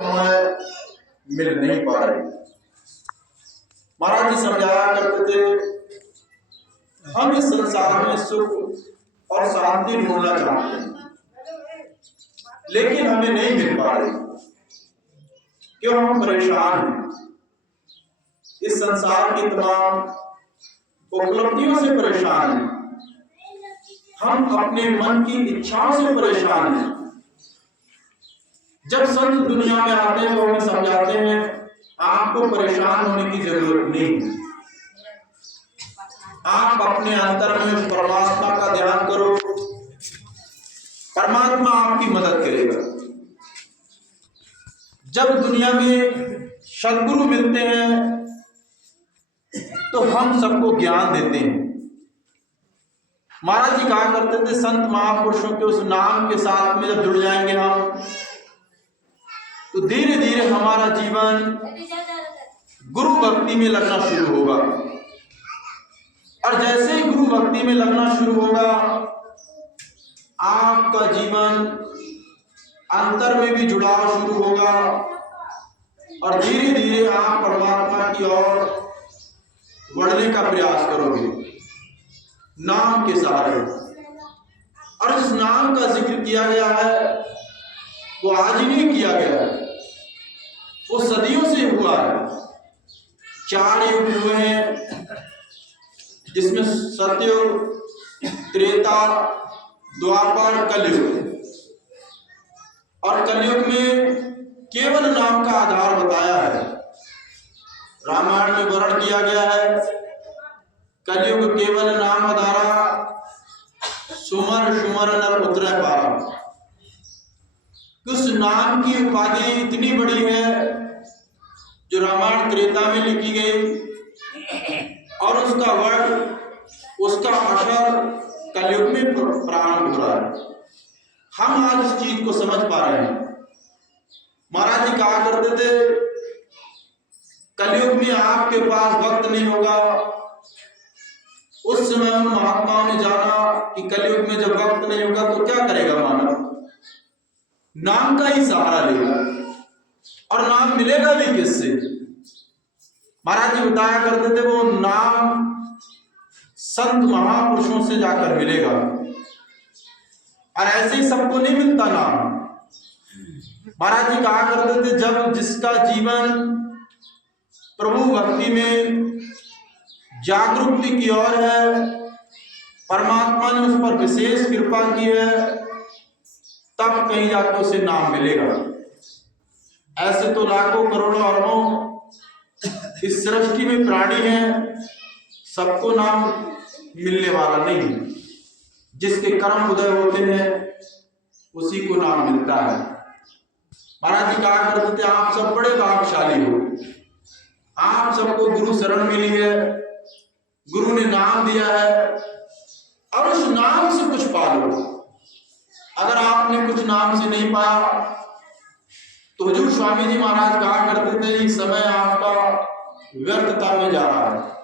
मिल नहीं पा रही। महाराज जी समझाया करते थे, हम इस संसार में सुख और शांति ढूंढना चाहते हैं, लेकिन हमें नहीं मिल पा रही। क्यों? हम परेशान हैं। इस संसार की तमाम उपलब्धियों से परेशान हैं, हम अपने मन की इच्छाओं से परेशान हैं। जब संत दुनिया में आते हैं तो हमें समझाते हैं, आपको परेशान होने की जरूरत नहीं है। आप अपने अंतर में परमात्मा का ध्यान करो, परमात्मा आपकी मदद करेगा। जब दुनिया में सद्गुरु मिलते हैं तो हम सबको ज्ञान देते हैं। महाराज जी कहा करते थे, संत महापुरुषों के उस नाम के साथ में जब जुड़ जाएंगे हम, तो धीरे धीरे हमारा जीवन गुरु भक्ति में लगना शुरू होगा। और जैसे ही गुरु भक्ति में लगना शुरू होगा, आपका जीवन अंतर में भी जुड़ाव शुरू होगा और धीरे धीरे आप परमात्मा की ओर बढ़ने का प्रयास करोगे नाम के सहारे। और इस नाम का जिक्र किया गया है, वो आज ही नहीं किया गया है, वो सदियों से हुआ है। 4 युग हुए हैं, जिसमें सतयुग, त्रेता, द्वापर, कलयुग। और कलयुग में केवल नाम का आधार बताया है, रामायण में वर्णन किया गया है। कलयुग केवल नाम आधारा, सुमर सुमर नर उतरे पारा। उस नाम की उपाधि इतनी बड़ी है जो रामायण त्रेता में लिखी गई, और उसका वर्ण, उसका असर कलयुग में प्रारंभ हो रहा है। हम आज इस चीज को समझ पा रहे हैं। महाराज जी कहा करते थे, कलयुग में आपके पास वक्त नहीं होगा। उस समय उन महात्माओं ने जाना कि कलयुग में जब वक्त नहीं होगा तो क्या करेगा मानव? नाम का ही सहारा लेगा। और नाम मिलेगा भी किससे? महाराज जी बताया करते थे, वो नाम संत महापुरुषों से जाकर मिलेगा। और ऐसे ही सबको नहीं मिलता नाम। महाराज जी कहा करते थे, जब जिसका जीवन प्रभु भक्ति में जागरूकता की ओर है, परमात्मा ने उस पर विशेष कृपा की है, तब कहीं जाकर उसे नाम मिलेगा। ऐसे तो लाखों करोड़ों अरबों इस सृष्टि में प्राणी हैं, सबको नाम मिलने वाला नहीं। जिसके कर्म उदय होते हैं उसी को नाम मिलता है। महाराज जी कहा करते थे, आप सब बड़े भाग्यशाली हो, आप सबको गुरु शरण मिली है, गुरु ने नाम दिया है, और उस नाम से कुछ पालो। अगर आपने कुछ नाम से नहीं पाया तो हुजूर स्वामी जी महाराज कहा करते थे, इस समय आपका व्यर्थता में जा रहा है।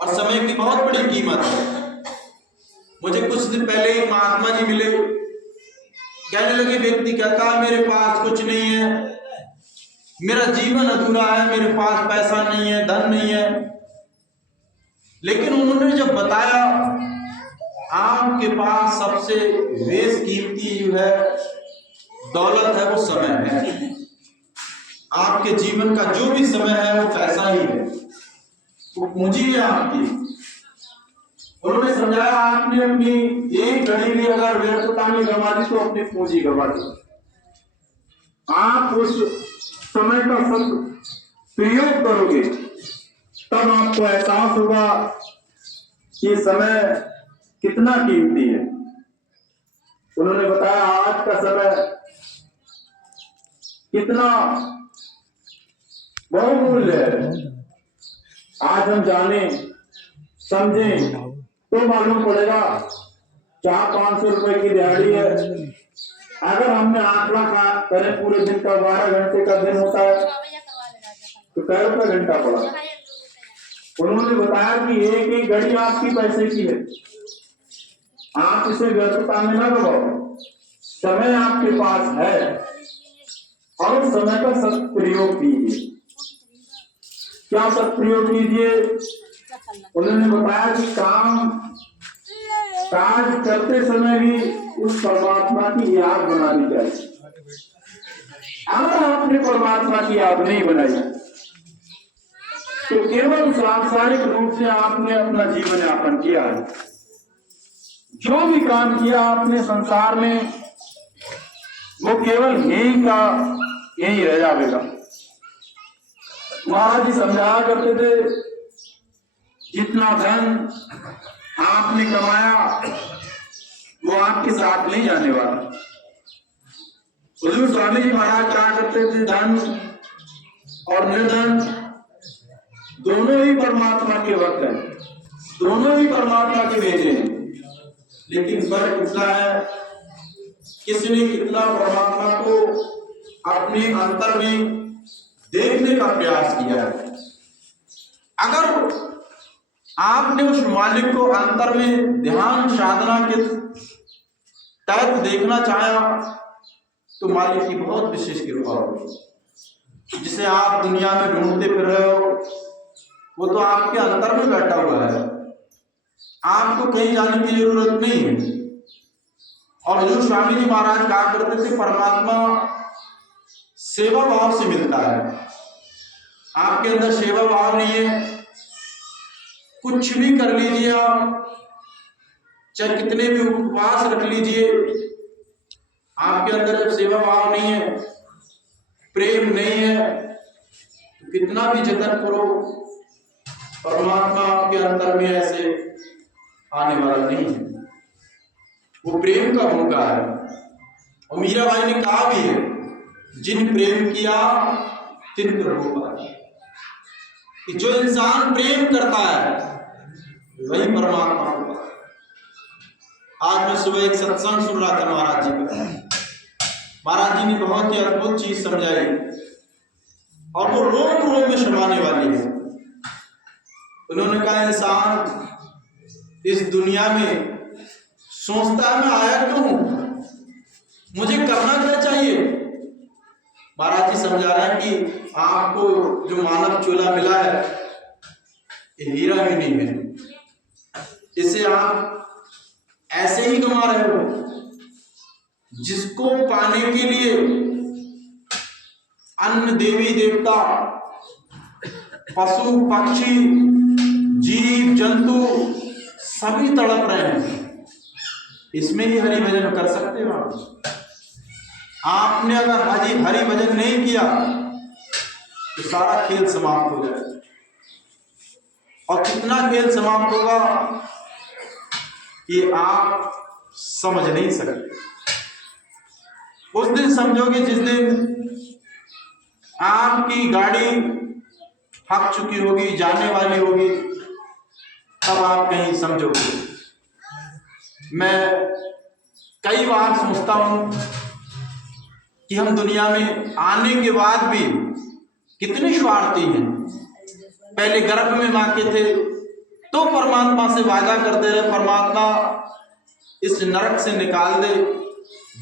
और समय की बहुत बड़ी कीमत है। मुझे कुछ दिन पहले ही महात्मा जी मिले, कहने लगे, व्यक्ति कहता है मेरे पास कुछ नहीं है, मेरा जीवन अधूरा है, मेरे पास पैसा नहीं है, धन नहीं है। लेकिन उन्होंने जब बताया, आपके पास सबसे बेशकीमती जो है दौलत है, वो समय है। आपके जीवन का जो भी समय है वो पैसा ही है, वो पूंजी है आपकी। उन्होंने समझाया, आपने अपनी एक घड़ी भी अगर व्यर्थता में गंवा दी तो अपनी पूंजी गंवा दी। आप उस समय का प्रयोग करोगे तब आपको एहसास होगा कि समय कितना कीमती है। उन्होंने बताया, आज का समय कितना बहुमूल्य है। आज हम जाने समझें तो मालूम पड़ेगा, 400-500 रुपए की दिहाड़ी है। अगर हमने आंकड़ा का करें पूरे दिन का, 12 घंटे का दिन होता है, तो कै रुपये घंटा पड़ा। उन्होंने बताया कि एक एक घड़ी आपकी पैसे की है, आप इसे व्यर्थता में न लगाओ। समय आपके पास है, और उस समय का सदप्रयोग कीजिए। क्या सदप्रयोग कीजिए? उन्होंने बताया कि काम काज करते समय भी उस परमात्मा की याद बनानी चाहिए। अगर आपने परमात्मा की याद नहीं बनाई तो केवल सांसारिक रूप से आपने अपना जीवन यापन किया है। जो भी काम किया आपने संसार में वो केवल यही का यही रह जाएगा। महाराज जी समझाया करते थे, जितना धन आपने कमाया वो आपके साथ नहीं जाने वाला। हुजूर स्वामी जी महाराज कहा करते थे, धन और निर्धन दोनों ही परमात्मा के वक्त है, दोनों ही परमात्मा के भेजे हैं, लेकिन फर्क इतना है किसने कितना परमात्मा को अपने अंतर में देखने का प्रयास किया है। अगर आपने उस मालिक को अंतर में ध्यान साधना के तहत देखना चाहा तो मालिक की बहुत विशेष कृपा होगी। जिसे आप दुनिया में ढूंढते फिर रहे हो वो तो आपके अंतर में बैठा हुआ है, आपको कहीं जाने की जरूरत नहीं है। और हुजूर स्वामी जी महाराज कहा करते थे, परमात्मा सेवा भाव से मिलता है। आपके अंदर सेवा भाव नहीं है, कुछ भी कर लीजिए आप, चाहे कितने भी उपवास रख लीजिए, आपके अंदर जब सेवा भाव नहीं है, प्रेम नहीं है, तो कितना भी जतन करो परमात्मा आपके अंतर में ऐसे आने वाला नहीं है। वो प्रेम का मौका है। और मीराबाई ने कहा भी है, जिन प्रेम किया तिन प्रभु पाया। कि जो इंसान प्रेम करता है वही परमात्मा होगा। आज मैं सुबह एक सत्संग सुन रहा था महाराज जी का। महाराज जी ने बहुत ही अद्भुत चीज समझाई और वो रोम रोम में शर्माने वाली है। उन्होंने कहा, इंसान इस दुनिया में सोचता है मैं आया क्यों हूं, मुझे करना क्या चाहिए। महाराज जी समझा रहे हैं कि आपको जो मानव चूल्हा मिला है ये हीरा ही नहीं है, इसे आप ऐसे ही गंवा रहे हो। जिसको पाने के लिए अन्न देवी देवता पशु पक्षी जीव जंतु सभी तड़प रहे हैं, इसमें ही हरि भजन कर सकते हो आप। आपने अगर हरि भजन नहीं किया तो सारा खेल समाप्त हो जाएगा। और कितना खेल समाप्त होगा ये आप समझ नहीं सकते। उस दिन समझोगे जिस दिन आपकी गाड़ी थक चुकी होगी, जाने वाली होगी, तब आप कहीं समझोगे। मैं कई बार सोचता हूं कि हम दुनिया में आने के बाद भी कितने स्वार्थी हैं। पहले गर्भ में मां के थे तो परमात्मा से वादा करते रहे, परमात्मा इस नरक से निकाल दे,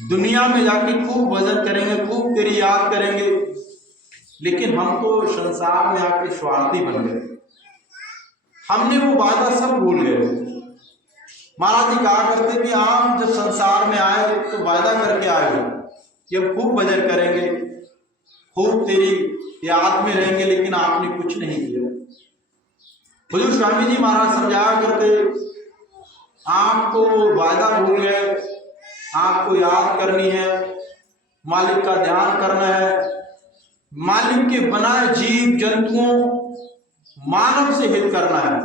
दुनिया में जाके खूब भजन करेंगे, खूब तेरी याद करेंगे। लेकिन हम तो संसार में आके स्वार्थी बन गए, हमने वो वादा सब भूल गए। महाराज जी कहा करते कि आप जब संसार में आए तो वादा करके आए हो कि अब खूब भजन करेंगे, खूब तेरी याद में रहेंगे, लेकिन आपने कुछ नहीं किया। हुजूर स्वामी जी महाराज समझाया करते, आपको वादा भूल गए, आपको याद करनी है, मालिक का ध्यान करना है, मालिक के बनाए जीव जंतुओं मानव से हित करना है,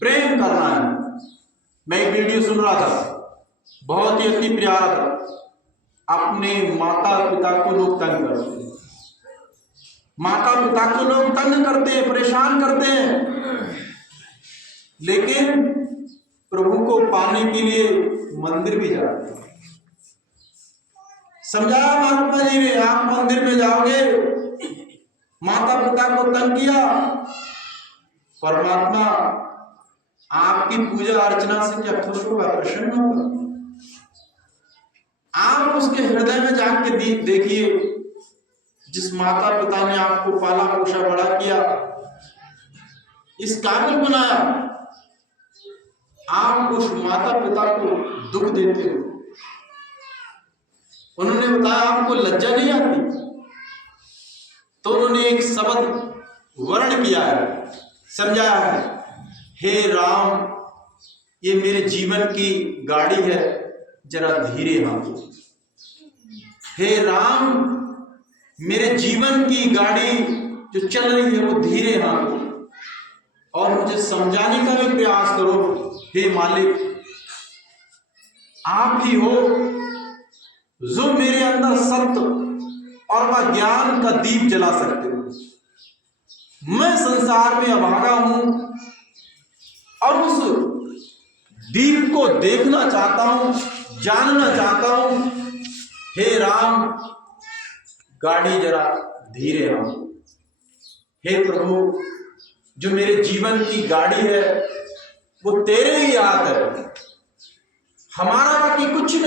प्रेम करना है। मैं एक वीडियो सुन रहा था, बहुत ही अति प्यारा था। अपने माता पिता को लोग तंग करते हैं, माता पिता को लोग तंग करते हैं, परेशान करते हैं, लेकिन प्रभु को पाने के लिए मंदिर भी जाते हैं। समझाया महात्मा जी ने, आप मंदिर में जाओगे, माता पिता को तंग किया, परमात्मा आपकी पूजा अर्चना से क्या खुश होगा, प्रसन्न होगा। आप उसके हृदय में जाके देखिए, जिस माता पिता ने आपको पाला पोषा बड़ा किया, इस काबिल बनाया, आप उस माता पिता को दुख देते हो। उन्होंने बताया आपको लज्जा नहीं आती, तो उन्होंने एक शब्द वर्ण किया है, समझाया है, हे राम, ये मेरे जीवन की गाड़ी है, जरा धीरे हाँको। हे राम, मेरे जीवन की गाड़ी जो चल रही है वो धीरे हाँको, और मुझे समझाने का भी प्रयास करो। हे मालिक, आप ही हो जो मेरे अंदर सत्य और वह ज्ञान का दीप जला सकते हो। मैं संसार में अभागा हूं और उस दीप को देखना चाहता हूं, जानना चाहता हूं। हे राम, गाड़ी जरा धीरे हाँको। हे प्रभु, जो मेरे जीवन की गाड़ी है वो तेरे ही हाथ है, हमारा बाकी कुछ नहीं।